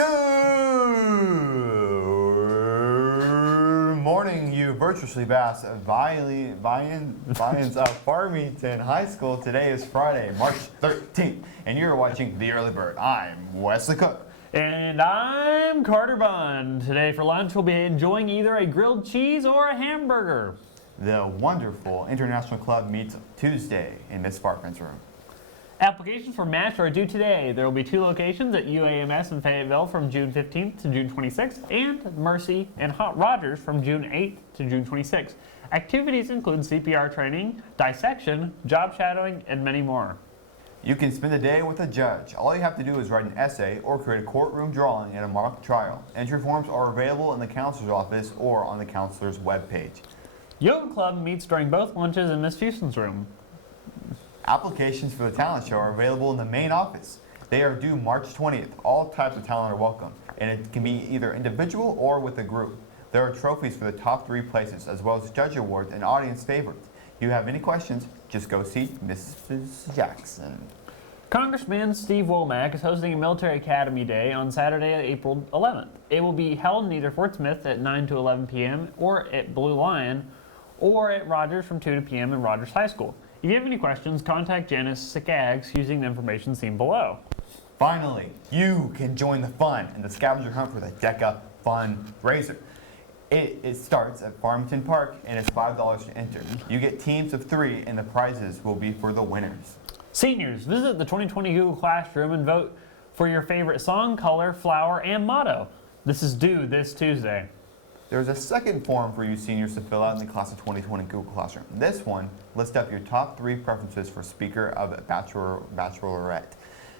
Good morning, you virtuously vast Vians of Farmington High School. Today is Friday, March 13th, and you're watching The Early Bird. I'm Wesley Cook. And I'm Carter Bunn. Today for lunch we'll be enjoying either a grilled cheese or a hamburger. The wonderful International Club meets Tuesday in Miss Farkman's room. Applications for MASH are due today. There will be 2 locations at UAMS in Fayetteville from June 15th to June 26th, and Mercy and Hot Rogers from June 8th to June 26th. Activities include CPR training, dissection, job shadowing, and many more. You can spend the day with a judge. All you have to do is write an essay or create a courtroom drawing at a mock trial. Entry forms are available in the counselor's office or on the counselor's webpage. Yoga Club meets during both lunches in Miss Houston's room. Applications for the talent show are available in the main office. They are due March 20th. All types of talent are welcome, and it can be either individual or with a group. There are trophies for the top 3 places, as well as judge awards and audience favorites. If you have any questions, just go see Mrs. Jackson. Congressman Steve Womack is hosting a Military Academy Day on Saturday, April 11th. It will be held in either Fort Smith at 9 to 11 p.m. or at Blue Lion, or at Rogers from 2 p.m. in Rogers High School. If you have any questions, contact Janice Skaggs using the information seen below. Finally, you can join the fun in the scavenger hunt for the DECA fundraiser. It starts at Farmington Park and it's $5 to enter. You get teams of 3 and the prizes will be for the winners. Seniors, visit the 2020 Google Classroom and vote for your favorite song, color, flower, and motto. This is due this Tuesday. There's a second form for you seniors to fill out in the class of 2020 Google Classroom. This one lists up your top 3 preferences for Speaker of Bachelorette.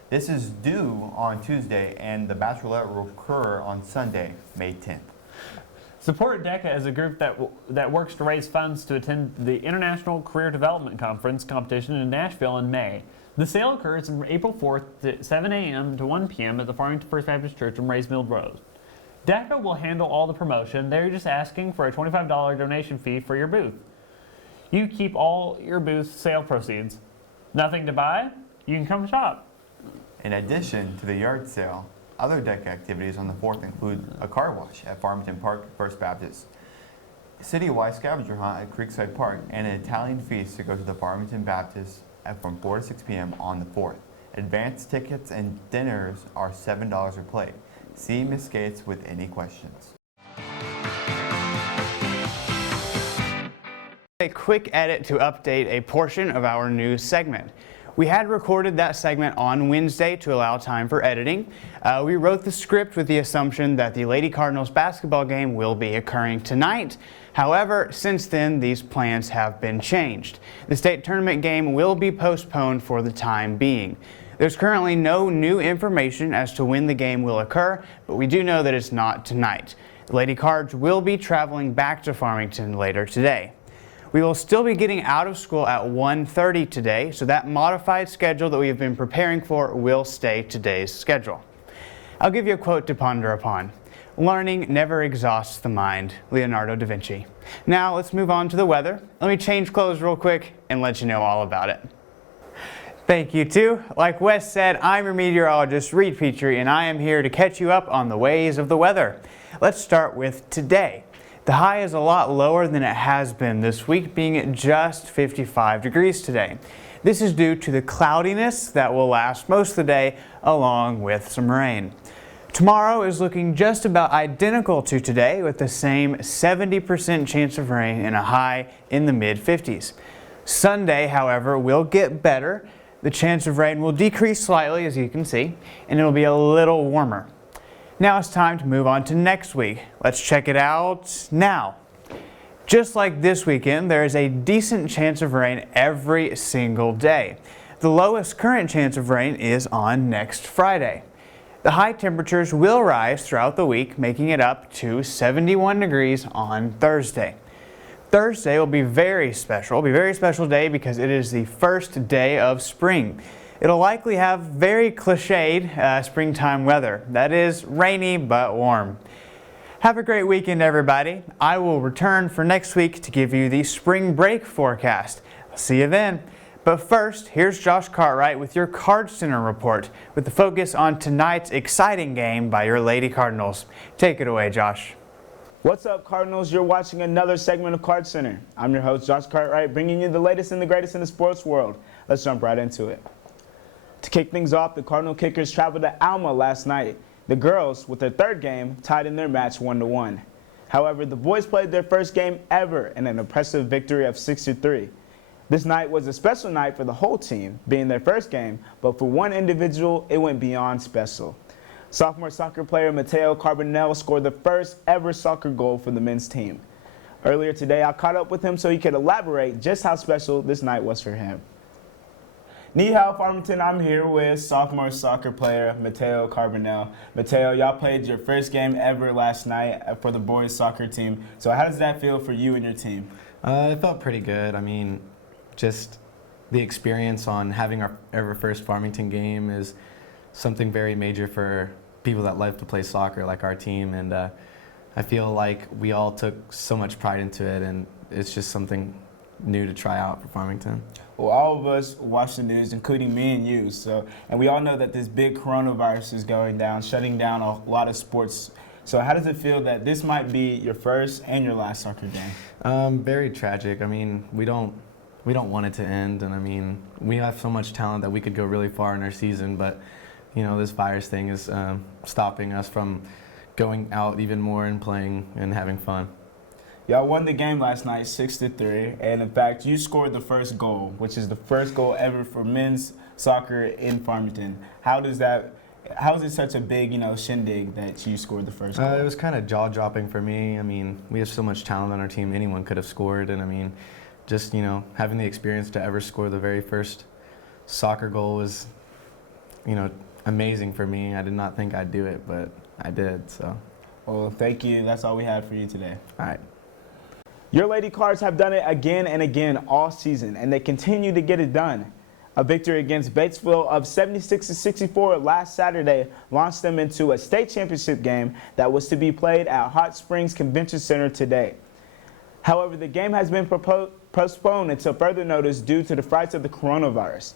This is due on Tuesday and the Bachelorette will occur on Sunday, May 10th. Support DECA as a group that works to raise funds to attend the International Career Development Conference competition in Nashville in May. The sale occurs on April 4th at 7 a.m. to 1 p.m. at the Farmington First Baptist Church on Rays Mill Road. DECA will handle all the promotion. They're just asking for a $25 donation fee for your booth. You keep all your booth sale proceeds. Nothing to buy? You can come shop. In addition to the yard sale, other DECA activities on the 4th include a car wash at Farmington Park First Baptist, citywide scavenger hunt at Creekside Park, and an Italian feast to go to the Farmington Baptist from 4 to 6 p.m. on the 4th. Advance tickets and dinners are $7 per plate. See Ms. Gates with any questions. A quick edit to update a portion of our news segment. We had recorded that segment on Wednesday to allow time for editing. We wrote the script with the assumption that the Lady Cardinals basketball game will be occurring tonight. However, since then, these plans have been changed. The state tournament game will be postponed for the time being. There's currently no new information as to when the game will occur, but we do know that it's not tonight. The Lady Cards will be traveling back to Farmington later today. We will still be getting out of school at 1:30 today, so that modified schedule that we have been preparing for will stay today's schedule. I'll give you a quote to ponder upon. Learning never exhausts the mind, Leonardo da Vinci. Now let's move on to the weather. Let me change clothes real quick and let you know all about it. Thank you too. Like Wes said, I'm your meteorologist, Reed Petrie, and I am here to catch you up on the ways of the weather. Let's start with today. The high is a lot lower than it has been this week, being at just 55 degrees today. This is due to the cloudiness that will last most of the day, along with some rain. Tomorrow is looking just about identical to today, with the same 70% chance of rain and a high in the mid-50s. Sunday, however, will get better. The chance of rain will decrease slightly, as you can see, and it'll be a little warmer. Now it's time to move on to next week. Let's check it out now. Just like this weekend, there is a decent chance of rain every single day. The lowest current chance of rain is on next Friday. The high temperatures will rise throughout the week, making it up to 71 degrees on Thursday. Thursday will be very special. It'll be a very special day because it is the first day of spring. It'll likely have very cliched springtime weather. That is rainy but warm. Have a great weekend, everybody. I will return for next week to give you the spring break forecast. I'll see you then. But first, here's Josh Cartwright with your Card Center report with the focus on tonight's exciting game by your Lady Cardinals. Take it away, Josh. What's up, Cardinals? You're watching another segment of Card Center. I'm your host, Josh Cartwright, bringing you the latest and the greatest in the sports world. Let's jump right into it. To kick things off, the Cardinal Kickers traveled to Alma last night. The girls, with their third game, tied in their match 1-1. However, the boys played their first game ever in an impressive victory of 6-3. This night was a special night for the whole team, being their first game, but for one individual, it went beyond special. Sophomore soccer player Mateo Carbonell scored the first ever soccer goal for the men's team. Earlier today, I caught up with him so he could elaborate just how special this night was for him. Ni hao, Farmington. I'm here with sophomore soccer player Mateo Carbonell. Mateo, y'all played your first game ever last night for the boys soccer team. So how does that feel for you and your team? It felt pretty good. I mean, just the experience on having our ever first Farmington game is something very major for people that love to play soccer like our team, and I feel like we all took so much pride into it, and it's just something new to try out for Farmington. Well, all of us watch the news, including me and you, and we all know that this big coronavirus is going down, shutting down a lot of sports. So how does it feel that this might be your first and your last soccer game? Very tragic. I mean, we don't want it to end, and I mean, we have so much talent that we could go really far in our season, but you know, this virus thing is stopping us from going out even more and playing and having fun. Y'all won the game last night 6-3, and in fact, you scored the first goal, which is the first goal ever for men's soccer in Farmington. How is it such a big, shindig that you scored the first goal? It was kind of jaw-dropping for me. I mean, we have so much talent on our team, anyone could have scored, and I mean, just, having the experience to ever score the very first soccer goal was, amazing for me. I did not think I'd do it, but I did, so. Well, thank you. That's all we had for you today. All right. Your Lady Cards have done it again and again all season, and they continue to get it done. A victory against Batesville of 76-64 last Saturday launched them into a state championship game that was to be played at Hot Springs Convention Center today. However, the game has been postponed until further notice due to the frights of the coronavirus.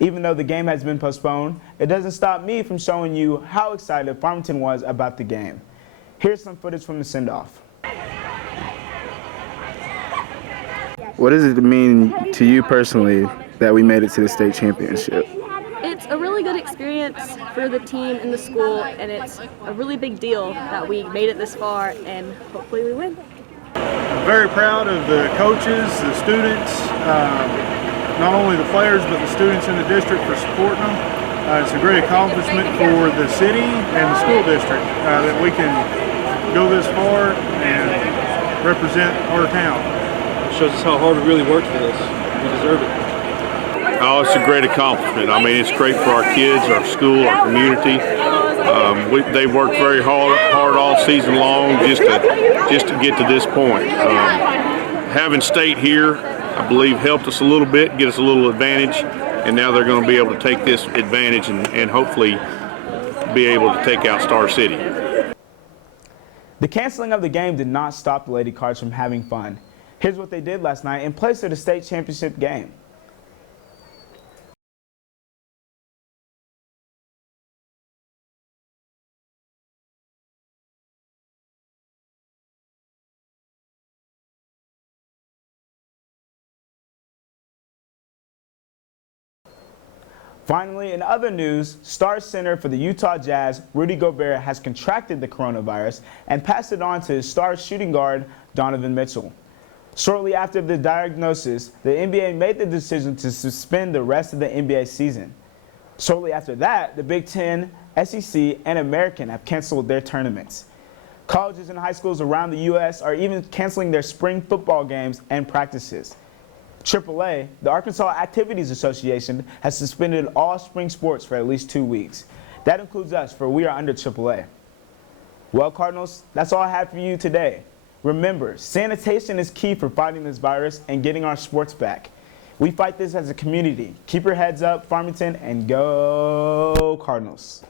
Even though the game has been postponed, it doesn't stop me from showing you how excited Farmington was about the game. Here's some footage from the send-off. What does it mean to you personally that we made it to the state championship? It's a really good experience for the team and the school, and it's a really big deal that we made it this far, and hopefully we win. I'm very proud of the coaches, the students, not only the players but the students in the district for supporting them. It's a great accomplishment for the city and the school district that we can go this far and represent our town. It shows us how hard we really worked for this. We deserve it. Oh, it's a great accomplishment. I mean, it's great for our kids, our school, our community. They've worked very hard all season long just to get to this point. Having state here, I believe, helped us a little bit, get us a little advantage, and now they're going to be able to take this advantage and hopefully be able to take out Star City. The canceling of the game did not stop the Lady Cards from having fun. Here's what they did last night in place of the state championship game. Finally, in other news, star center for the Utah Jazz, Rudy Gobert, has contracted the coronavirus and passed it on to his star shooting guard, Donovan Mitchell. Shortly after the diagnosis, the NBA made the decision to suspend the rest of the NBA season. Shortly after that, the Big Ten, SEC, and American have canceled their tournaments. Colleges and high schools around the U.S. are even canceling their spring football games and practices. AAA, the Arkansas Activities Association, has suspended all spring sports for at least 2 weeks. That includes us, for we are under AAA. Well, Cardinals, that's all I have for you today. Remember, sanitation is key for fighting this virus and getting our sports back. We fight this as a community. Keep your heads up, Farmington, and go Cardinals.